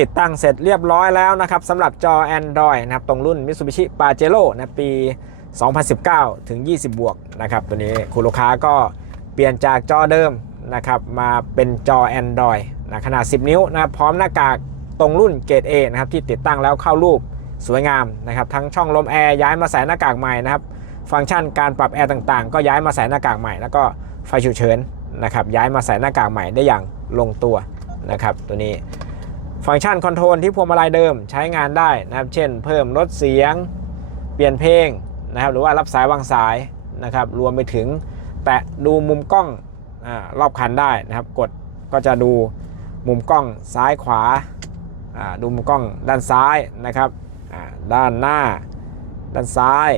ติดตั้งเสร็จเรียบร้อยแล้วนะครับสำหรับจอ Android นะครับตรงรุ่น Mitsubishi Pajero นะปี 2019 ถึง 20 บวกนะครับตัวนี้คุณลูกค้าก็เปลี่ยนจากจอเดิมนะครับมาเป็นจอ Android นะขนาด 10 นิ้วนะครับพร้อมหน้ากากตรงรุ่นเกรด A นะครับที่ติดตั้งแล้วเข้ารูปสวยงามนะครับทั้งช่องลมแอร์ย้ายมาใส่หน้ากากใหม่นะครับฟังก์ชันการปรับแอร์ต่างๆ ก็ย้ายมาใส่หน้ากากใหม่ แล้วก็ไฟฉุกเฉินนะครับย้ายมาใส่หน้ากากใหม่ได้อย่างลงตัวนะครับตัวนี้ ฟังก์ชันคอนโทรลที่พวงมาลัยเดิมใช้งานได้นะครับ เช่น เพิ่มลดเสียง เปลี่ยนเพลงนะครับ หรือว่ารับสายวางสายนะครับ รวมไปถึงแตะดูมุมกล้องอรอบคันได้นะครับ กดก็จะดูมุมกล้องซ้ายขวา ดูมุมกล้องด้านซ้ายนะครับ ด้านหน้า ด้านซ้าย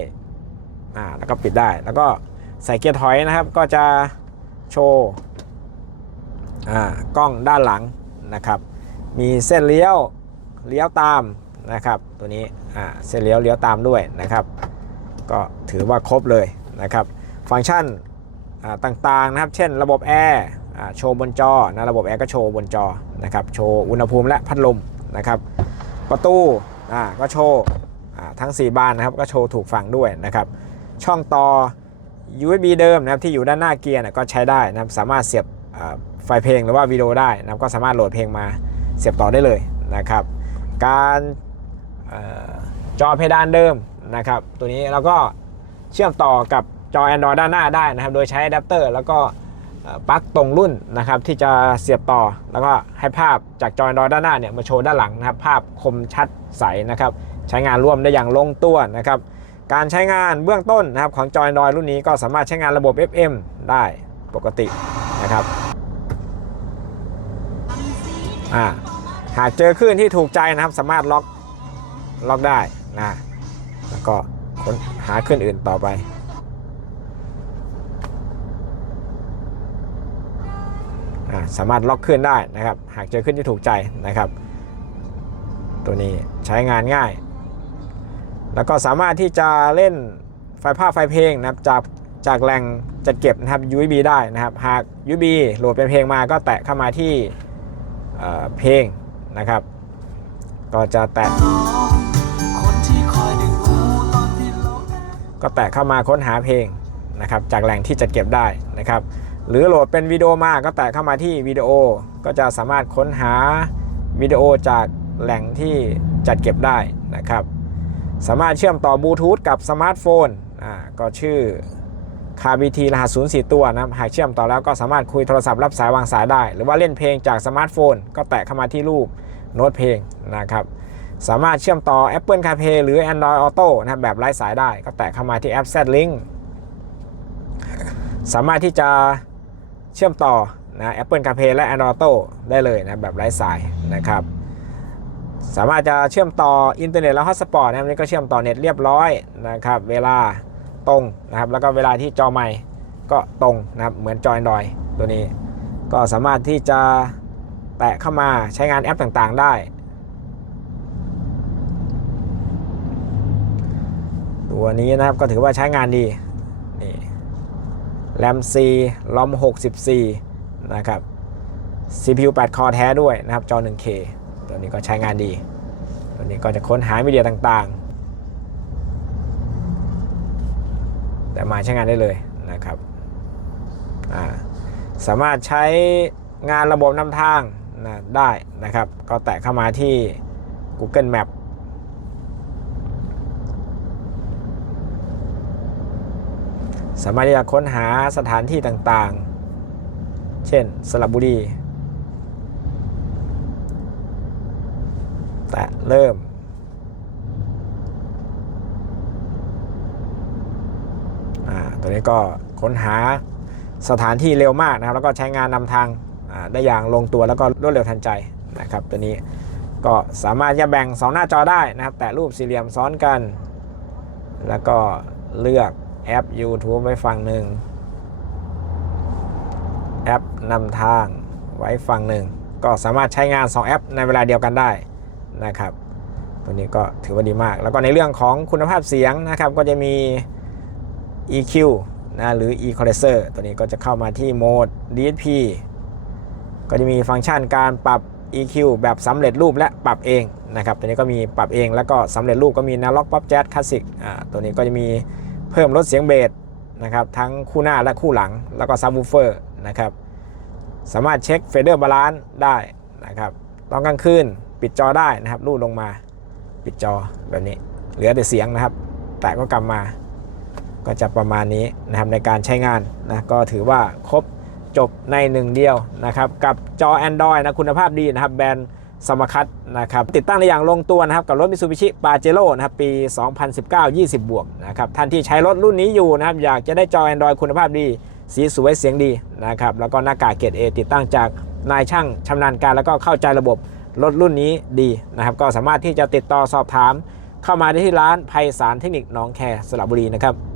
แล้วก็ปิดได้ แล้วก็ใส่เกียร์ถอยนะครับ ก็จะโชว์กล้องด้านหลังนะครับ มีเส้นเลี้ยวเลี้ยวตามนะครับ ตัวนี้เส้นเลี้ยวเลี้ยวตามด้วยนะครับ ก็ถือว่าครบเลยนะครับ ฟังก์ชันอ่าต่างๆนะครับ เช่นระบบแอร์โชว์บนจอนะระบบแอร์ก็โชว์บนจอนะครับโชว์อุณหภูมิและพัดลมนะครับ ประตูก็โชว์ทั้ง 4 บานนะครับก็โชว์ถูกฝั่งด้วยนะครับ ช่องต่อ USB เดิมนะครับที่อยู่ด้านหน้าเกียร์ก็ใช้ได้นะครับสามารถเสียบไฟเพลงหรือว่าวิดีโอได้นะครับก็สามารถโหลดเพลงมา เสียบต่อได้เลยนะครับ การออจอเพดานเดิมนะครับ ตัวนี้เราก็เชื่อมต่อกับจอ Android ด้านหน้าได้นะครับ โดยใช้อะแดปเตอร์แล้วก็ปลั๊กตรงรุ่นนะครับที่จะเสียบต่อแล้วก็ให้ภาพจากจอ Android ด้านหน้าเนี่ยมาโชว์ด้านหลังนะครับ ภาพคมชัดใสนะครับ ใช้งานร่วมได้อย่างลงตัวนะครับ การใช้งานเบื้องต้นนะครับของจอ Android รุ่นนี้ก็สามารถใช้งานระบบ FM ได้ปกตินะครับอ่า หากเจอคลื่นที่ถูกใจนะครับ สามารถล็อกล็อกได้นะแล้วก็ค้นหาคลื่นอื่นต่อไป สามารถล็อกคลื่นได้นะครับ หากเจอคลื่นที่ถูกใจนะครับ ตัวนี้ใช้งานง่าย แล้วก็สามารถที่จะเล่นไฟล์ภาพไฟล์เพลงนะครับจากจากแหล่งจัดเก็บนะครับ USB ได้นะครับ หาก USB โหลดเป็นเพลงมาก็แตะเข้ามาที่เเพลง นะครับ ก็จะแตะคนที่คอยดึงหูตอนที่เราก็แตะเข้ามาค้นหาเพลงนะครับจากแหล่งที่จัดเก็บได้นะครับ หรือโหลดเป็นวิดีโอมาก็แตะเข้ามาที่วิดีโอก็จะสามารถค้นหาวิดีโอจากแหล่งที่จัดเก็บได้นะครับ สามารถเชื่อมต่อบลูทูธกับสมาร์ทโฟนอ่าก็ชื่อ KBT รหัส 04 ตัวนะครับหากเชื่อมต่อแล้วก็สามารถคุยโทรศัพท์รับสายวางสายได้ หรือว่าเล่นเพลงจากสมาร์ทโฟน ก็แตะเข้ามาที่รูปโน้ตเพลงนะครับสามารถเชื่อมต่อ Apple CarPlay หรือ Android Auto นะครับแบบไร้สายได้ ก็แตะเข้ามาที่แอป Z-Link สามารถที่จะเชื่อมต่อนะ Apple CarPlay และ Android Auto ได้เลยนะแบบไร้สายนะครับสามารถจะเชื่อมต่ออินเทอร์เน็ตและฮอตสปอตนะครับนี่ก็เชื่อมต่อเน็ตเรียบร้อยนะครับเวลา ตรงนะครับ แล้วก็เวลาที่จอใหม่ก็ตรงนะครับ เหมือนจอ Android ตัวนี้ ก็สามารถที่จะแตะเข้ามาใช้งานแอปต่างๆได้ ตัวนี้นะครับก็ถือว่าใช้งานดีนี่แรม C ลอม 64 นะครับ CPU 8 คอแท้ด้วยนะครับ จอ 1K ตัวนี้ก็ใช้งานดี ตัวนี้ก็จะค้นหามีเดียต่างๆ แต่มาใช้งานได้เลยนะครับสามารถใช้งานระบบนำทางนะได้นะครับ ก็แตะเข้ามาที่ Google Map สามารถที่จะค้นหาสถานที่ต่างๆ เช่นสระบุรี แตะเริ่ม อ่า ตัว นี้ก็ค้นหาสถานที่เร็วมากนะครับ แล้วก็ใช้งานนำทางได้อย่างลงตัวแล้วก็รวดเร็วทันใจนะครับ ตัวนี้ก็สามารถจะแบ่ง 2 หน้าจอได้นะครับ แตะรูปสี่เหลี่ยมซ้อนกัน แล้วก็เลือกแอป YouTube ไว้ฝั่งหนึ่งแอปนำทางไว้ฝั่งหนึ่งก็สามารถใช้งาน 2 แอปในเวลาเดียวกันได้นะครับตัวนี้ก็ถือว่าดีมาก แล้วก็ในเรื่องของคุณภาพเสียงนะครับก็จะมี EQ นะหรือ Equalizer ตัวนี้ก็จะเข้ามาที่โหมด DSP ก็จะมีฟังก์ชันการปรับ EQ แบบสำเร็จรูปและปรับเองนะครับ ตัวนี้ก็มีปรับเองแล้วก็สำเร็จรูปก็มี Analog Pop Jazz Classic อ่าตัวนี้ก็จะมีเพิ่มลดเสียงเบสนะครับทั้งคู่หน้าและคู่หลังแล้วก็ซับวูเฟอร์นะครับสามารถเช็คเฟเดอร์บาลานซ์ได้นะครับตอนกลางคืนปิดจอได้นะครับ รูดลงมา ปิดจอแบบนี้ เหลือแต่เสียงนะครับ แต่ก็กลับมา ก็จะประมาณนี้นะครับในการใช้งานนะก็ถือว่าครบจบในหนึ่งเดียวนะครับกับจอ Android นะคุณภาพดีนะครับแบรนด์สมคัตนะครับติดตั้งได้อย่างลงตัวนะครับกับรถ Mitsubishi Pajero นะครับปี 2019 20 บวกนะครับท่านที่ใช้รถรุ่นนี้อยู่นะครับอยากจะได้จอ Android คุณภาพดี สีสวยเสียงดีนะครับแล้วก็หน้ากากเกรด A ติดตั้งจากนายช่างชำนาญการแล้วก็เข้าใจระบบรถรุ่นนี้ดีนะครับก็สามารถที่จะติดต่อสอบถาม เข้ามาได้ที่ร้านไพศาลเทคนิคหนองแคสระบุรีนะครับ